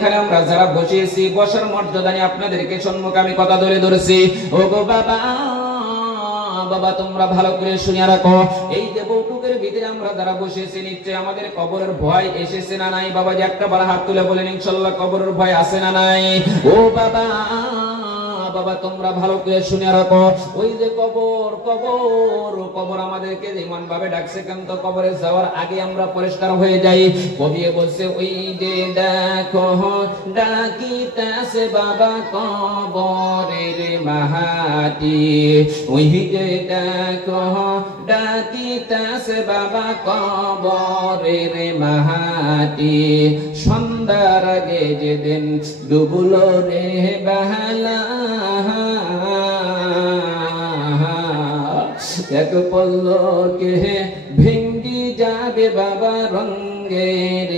এখানে আমরা যারা বসেছি বসার মর্যাদা নিয়ে আপনাদেরকে সম্মুখে আমি কথা ধরেছি। ও গো বাবা, বাবা তোমরা ভালো করে শুনিয়া রাখো, এই যে বৌটুকের ভিতরে আমরা যারা বসেছি নিশ্চয় আমাদের কবরের ভয় এসেছে না নাই? বাবা যে একটা বার হাত তুলে বলেন ইনশাআল্লাহ কবরের ভয় আছে না নাই? ও বাবা, বাবা তোমরা ভালো করে শুনে রাখো, ওই যে কবর কবর কবর আমাদেরকে যেমন ভাবে ডাকছে, কিন্তু কবরে যাওয়ার আগে আমরা পরিষ্কার হয়ে যাই। কবি বলছে ওই যে দেখো ডাকিতেছে বাবা কবরের মাহাতি, ওই যে দেখো ডাকিতেছে বাবা কবরের মাহাতি, সন্ধ্যার আগে যেদিন ডুবলো রে বেলা, এক পল্লকে ভেঙ্গি যাবে বাবা রঙ্গের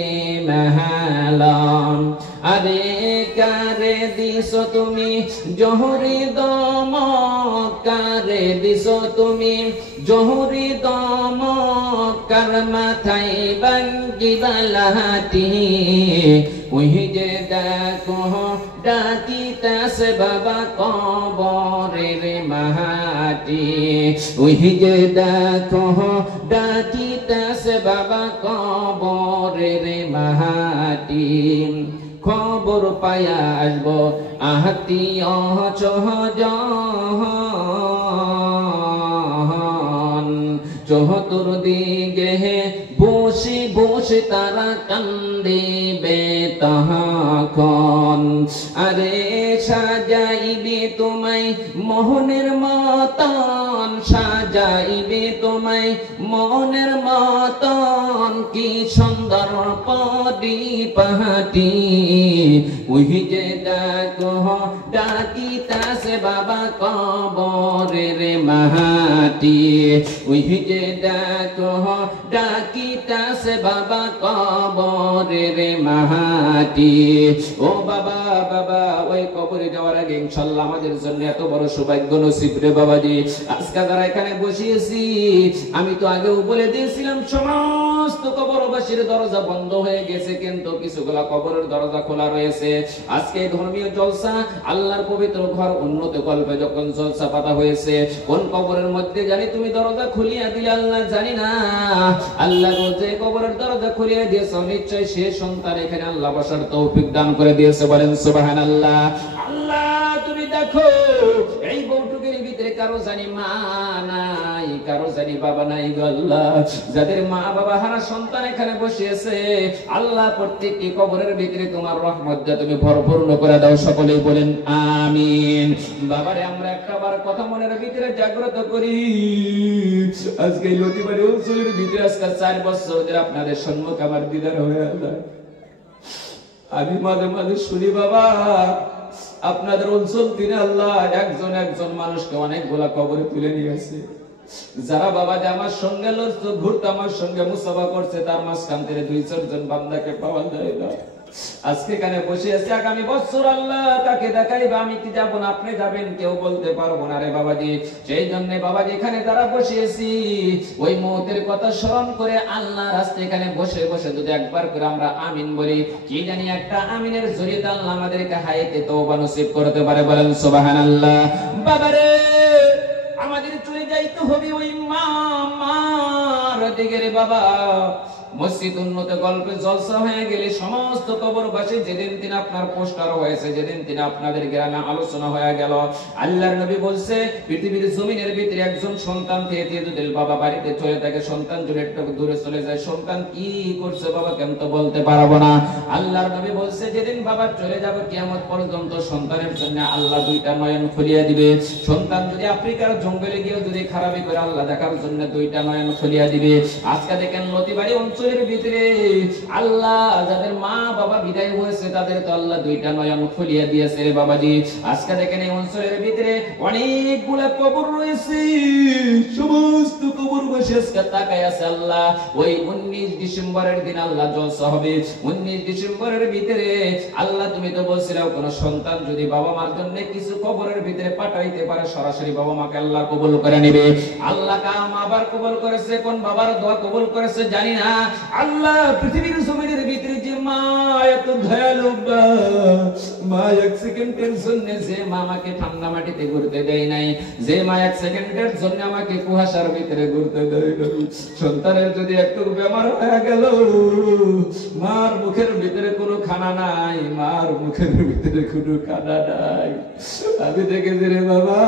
মহলাম। আরে কারে দিছো তুমি জহরি দম, কারে দিছো তুমি জহরি দম, কার মাথায় বাঙ্গি বালাহাতি, ওই যে দেখো ডাকিতেছে বাবা কবরের মাহাতি, ওই যে দেখো ডাকিতেছে বাবা কবরের মাহাতি, খবর পায়া আসবো আত্মীয় চহজন, চতুর্দিকে বসে বসে তারা কান্দিবে তখন। আরে সাজাইবে তোমায় মোহনের মতন, সাজাইবে তোমায় মোহনের মতন, কি সুন্দর পরিপাটি, ওই যে দেখো ডাকিতেছে বাবা কবরের মাহাতি, ওই যে দেখো ডাকিতেছে বাবা কবরের মাহাতি। ও বাবা, বাবা ওই কবরে যাওয়ার আগে ইনশাআল্লাহ আমাদের জন্য এত বড় সৌভাগ্য নসিব রে বাবাজি। আজকে যারা এখানে বসিয়েছি, আমি তো আগেও বলে দিয়েছিলাম সমস্ত কবরবাসীর দরজা বন্ধ হয়ে গেছে, কিন্তু কিছুগুলা কবরের দরজা খোলা রয়েছে। আজকে ধর্মীয় জলসা, আল্লাহর পবিত্র ঘর উন্নত কল্পে যখন জলসা পাতা হয়েছে, কোন কবরের মধ্যে জানি তুমি দরজা খুলিয়া দিলে আল্লাহ জানি না। আল্লাহ যে কবরের দরজা খুলিয়া দিয়েছে নিশ্চয় সে সন্তান এখানে আল্লাহ বসার তৌফিক দান করে দিয়েছে, বলেন সুবহানাল্লাহ। আল্লাহ তুমি দেখো এই বউটুকের ভিতরে কারো জানি মা নাই, কারো জানি বাবা নাই গো আল্লাহ, যাদের মা বাবা হারা সন্তান এখানে বসিয়েছে আল্লাহ প্রত্যেকটি কবরের ভিতরে তোমার রহমত যা তুমি ভরপূর্ণ করে দাও, সকলেই বলেন আমিন। বাবারে আমরা একটা বার কথা মনের ভিতরে জাগ্রত করি, আজকে লতিবাড়ি অঞ্চলের ভিতরে আজকে 4 বছর ধরে আপনাদের সম্মুখে আমার দিদার হয়ে যায়। আমি মাঝে মাঝে শুনি বাবা আপনাদের অঞ্চল থেকে আল্লাহ একজন একজন মানুষকে অনেকগুলা কবরে তুলে নিয়েছে, যারা বাবা যে আমার সঙ্গে ঘুরতে আমার সঙ্গে মুসাফা করছে তার মাঝখান থেকে 2-4 জন বান্দাকে পাওয়া যায় না। আজকে এখানে বসে আছে, আগামী বছর আল্লাহ তাকে দেখাইবে, আমি কি যাব না আপনি যাবেন কেউ বলতে পারবো না রে বাবাজি। সেই জন্য বাবাজি এখানে যারা বসেছি ওই মুহূর্তের কথা স্মরণ করে আল্লাহ রাস্তায় এখানে বসে বসে যদি একবার করে আমরা আমিন বলি, কি জানি একটা আমিনের জরিয়তে আল্লাহ আমাদেরকে হায়াতে তওবা নসিব করতে পারে, বলেন সুবহানাল্লাহ। বাবারে আমাদের চলে যাইতে হবে ওই মামার দিকে রে বাবা। মসজিদ উন্নত গল্পে জলসা হয়ে গেলে সমস্ত কবরবাসী যেদিন দিন আপনার পোস্টার হয়েছে, যেদিন দিন আপনাদের গ্রামে আলোচনা হয়ে গেল, আল্লাহর নবী বলছে পৃথিবীর জমিনের ভিতরে একজন সন্তান থেকে যদি বাবা বাড়িতে চলে থাকে, সন্তান যদি একটু দূরে চলে যায়, সন্তান কি করছে বাবা কেন তো বলতে পারবো না। আল্লাহর নবী বলছে যেদিন বাবা চলে যাবে কিয়ামত পর্যন্ত সন্তানের জন্য আল্লাহ 2টা নয়ন খুলিয়ে দিবে। সন্তান যদি আফ্রিকার জঙ্গলে গিয়ে যদি খারাপি করে আল্লাহ দেখার জন্য 2টা নয়ন খুলিয়ে দিবে। আজকে দেখেন লতিবাড়ি অঞ্চলের ভিতরে আল্লাহ যাদের মা বাবা বিদায় হয়েছে তাদের তো আল্লাহ 2টা নয়ন খুলিয়ে দিয়েছে রে বাবাজি। আজকে দেখেন এই অঞ্চলের ভিতরে অনেকগুলা কবর রয়েছে, সমস্ত কবর বসে আজকে তাকায় আছে আল্লাহ। ওই 19 ডিসেম্বরের দিন আল্লাহ জলসা হবে। 19 ডিসেম্বরের ভিতরে আল্লাহ তুমি তো বলছিলে কোন সন্তান যদি বাবা মার জন্য কিছু কবরের ভিতরে পাঠাইতে পারে সরাসরি বাবা মাকে আল্লাহ কবুল করে নেবে। আল্লাহ কাম আবার কবুল করেছে, কোন বাবার দোয়া কবুল করেছে জানি না। আল্লাহ পৃথিবীর জমিনের ভিতরে যে মা এত দয়ালু, মা এক সেকেন্ডের জন্য যে মা আমাকে ঠান্ডা মাটিতে ঘুরতে দেয় নাই, যে মা এক সেকেন্ডের জন্য আমাকে কুয়াশার ভিতরে ঘুরতে দেয় নাই, সন্তানের যদি একটু বেমার হয়ে গেল, মার মুখের ভিতরে কোনো খানা নাই, মার মুখের ভিতরে কোনো খানা নাই। আমি দেখেছি রে বাবা,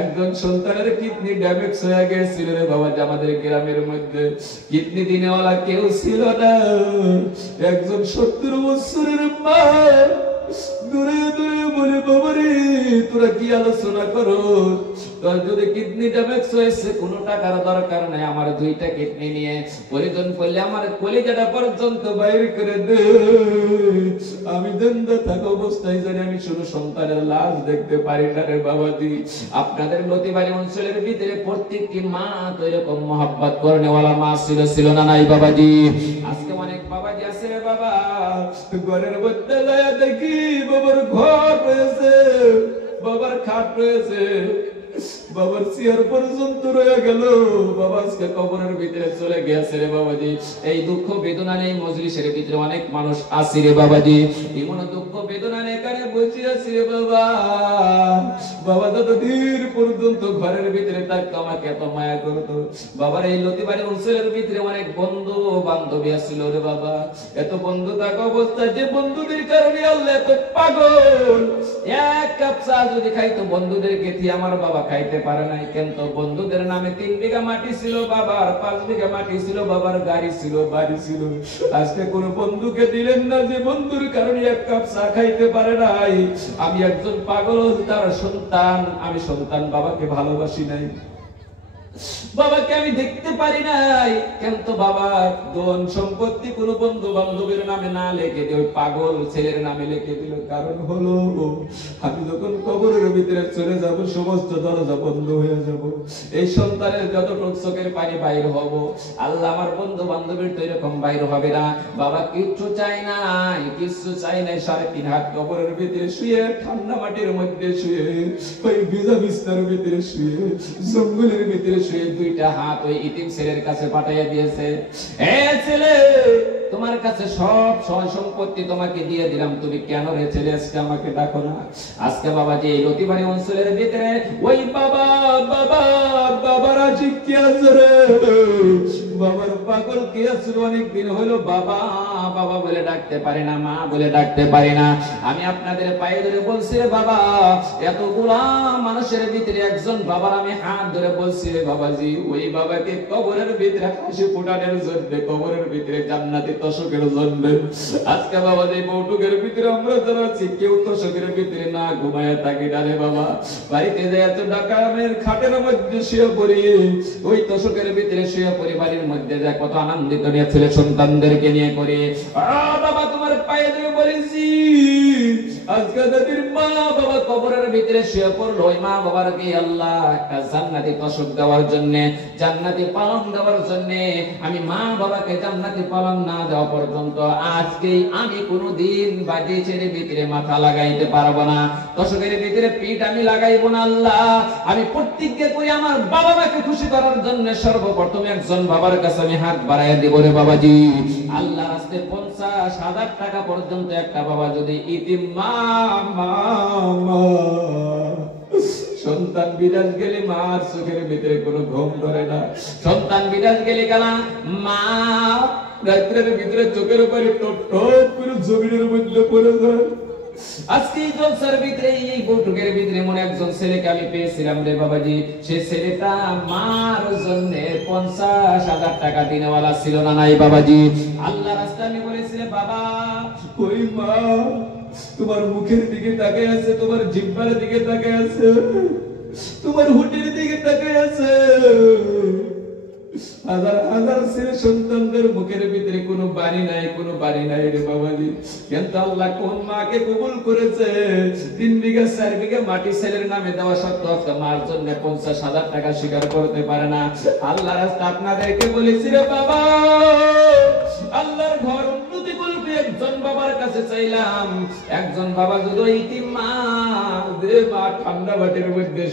একজন সন্তানের কিডনি ড্যামেজ হয়ে গেছিল রে বাবা, আমাদের গ্রামের মধ্যে কিডনি দিনেওয়ালা কেউ ছিল না। একজন 70 বছরের মা দূরে দূরে বলে, বাবা রে তোরা কি আলোচনা করো, তোর যদি কিডনি ড্যামেজ হয়েছে কোনো টাকার দরকার নাই, আমার 2টা কিডনি নিয়ে পরিজন করলে আমার কলিজাটা পর্যন্ত বাইরে করে দে। আমি দেন্দা থাকা অবস্থায় জানি আমি শুধু সন্তানের লাশ দেখতে পারি না রে বাবাজি। আপনাদের লতিবাড়ি অঞ্চলের ভিতরে প্রত্যেকটি মা তো এরকম মহব্বত করনেওয়ালা মা ছিল না নাই বাবাজি? আজকে অনেক বাবাজি আছে রে বাবা, ঘরের মধ্যে যায় দেখি বাবার ঘর রয়েছে, বাবার খাট রয়েছে, বাবার চেয়ার পর্যন্ত রয়ে গেল, বাবা আজকে কবরের ভিতরে চলে গেছে রে বাবাজি। এই দুঃখ বেদনা নেই মজলিসের ভিতরে অনেক মানুষ আছে রে বাবাজি, এমন দুঃখ বেদনা নেই এখানে বসে আছে রে বাবা। বাবা ততদিন পর্যন্ত ঘরের ভিতরে থাকতো, আমাকে এত মায়া করতো। বাবার এই লতিবাড়ি অঞ্চলের ভিতরে অনেক বন্ধু বান্ধবী আসছিল রে বাবা, এত বন্ধু থাকা অবস্থায় যে বন্ধুদের কারণে আল্লাহ এত পাগল। এক কাপ চা যদি খাইতো বন্ধুদেরকে দিয়ে আমার বাবা খাইতে পারে নাই, কিন্তু বন্ধুদের নামে 3 বিঘা মাটি ছিল বাবার, 5 বিঘা মাটি ছিল বাবার, গাড়ি ছিল, বাড়ি ছিল। আজকে কোন বন্ধুকে দিলেন না যে বন্ধুর কারণে এক কাপ চা খাইতে পারে নাই। আমি একজন পাগল তার সন্তান, আমি সন্তান বাবাকে ভালোবাসি নাই, বাবাকে আমি দেখতে পারি নাই, কিন্তু বাবা ধন সম্পত্তি কোন বন্ধু বান্ধবের নামে না লিখে দিয়ে ওই পাগল ছেলের নামে লিখে দিল। কারণ হলো আমি যখন কবরের ভিতরে চলে যাব সমস্ত দরজা বন্ধ হয়ে যাব, এই সন্তানের যতটুকু চোখের পানি বাইর হব, আল্লাহ আমার বন্ধু বান্ধবের তো এরকম বাইর হবে না। বাবা কিচ্ছু চাই নাই, কিচ্ছু চাই নাই, 3.5 হাত কবরের ভিতরে শুয়ে, ঠান্ডা মাটির মধ্যে শুয়ে, ওই ভিজা বিস্তার ভিতরে শুয়ে, জঙ্গলের ভিতরে শুয়ে 2টা হাত ওই ইতিম ছেলের কাছে পাঠিয়ে দিয়েছে। এ ছেলে, তোমার কাছে সব সয় সম্পত্তি তোমাকে দিয়ে দিলাম, তুমি কেন রে ছেলে আজকে আমাকে ডাকো না? আজকে বাবা যে লতিবাড়ি অঞ্চলের ভিতরে ওই বাবা বাবা বাবার আজি কি আছে রে, বাবার পাগল কি আছে, অনেক দিন হলো বাবা বাবা বলে ডাকতে পারি না, মা বলে ডাকতে পারি না। আমি আপনাদের পায়ে ধরে বলছি বাবা, এতগুলা মানুষের ভিতরে একজন বাবার আমি হাত ধরে বলছি বাবাজি, ওই বাবাকে কবরের ভিতরে হাসি ফোটানোর জন্য, কবরের ভিতরে জান্নাতি তশকের জন্য। আজকে বাবা যে বউটুকের ভিতরে আমরা যারা আছি কেউ তশকের ভিতরে না ঘুমায় থাকি না রে বাবা, বাড়িতে যে এত ডাকামের খাটের মধ্যে শুয়ে পড়ি, ওই তশকের ভিতরে শুয়ে পড়ি, বাড়ির মধ্যে যা কত আনন্দিত নিয়ে ছেলে সন্তানদেরকে নিয়ে করি। বাবা তোমার পায়ে ধরে বলেছি, আজকে যাদের মা বাবা কবরের ভিতরে শুয়ে পড়লো, ওই মা বাবাকে আল্লাহ একটা জান্নাতি তশক দেওয়ার জন্য, জান্নাতি পালন দেওয়ার জন্য, আমি মা বাবাকে জান্নাতি পালন না দেওয়া পর্যন্ত আজকে আমি কোনোদিন বাড়ি ছেড়ে ভিতরে মাথা লাগাইতে পারবো না, তশকের ভিতরে পিঠ আমি লাগাইবো না। আল্লাহ আমি প্রতিজ্ঞা করি আমার বাবা মাকে খুশি করার জন্য সর্বপ্রথম একজন বাবার কাছে আমি হাত বাড়াইয়া দেব রে বাবাজি। আল্লাহ রাস্তে 50,000 টাকা পর্যন্ত একটা বাবা যদি ইতিম মা সন্তান বিদেশ গেলে মার চোখের ভিতরে কোনো ঘুম ধরে না, সন্তান বিদেশ গেলে গেলা মা রাত্রের ভিতরে চোখের উপরে টপ টপ করে জমিনের মধ্যে পড়ে যায়। আজকে জলসার ভিতরে এই বৈঠকের ভিতরে মনে একজন ছেলেকে আমি পেয়েছিলাম রে বাবাজি, সে ছেলেটা মার জন্য 50,000 টাকা দিনেওয়ালা ছিল না নাই বাবাজি। আল্লাহ রাস্তায় আমি বলেছিলাম বাবা ওই মা তোমার মুখের দিকে তাকিয়ে আছে, তোমার জিহ্বার দিকে তাকিয়ে আছে, তোমার হুটের দিকে তাকিয়ে আছে। হাজার হাজার ছেলে সন্তানদের মুখের ভিতরে কোনো বাড়ি নাই, কোনো বাড়ি নাই রে বাবাজি, কিন্তু আল্লাহ কোন মাকে কবুল করেছে? 3 বিঘা 4 বিঘা মাটি ছেলের নামে দেওয়া সত্ত্বেও মার জন্য 50,000 টাকা স্বীকার করতে পারে না। আল্লাহ রাস্তা আপনাদেরকে বলেছি রে বাবা, আল্লাহর ঘর উন্নতি করবে একজন বাবার কাছে চাইলাম, একজন বাবা যদি ইতিম মা ঠান্ডা বাটির মধ্যে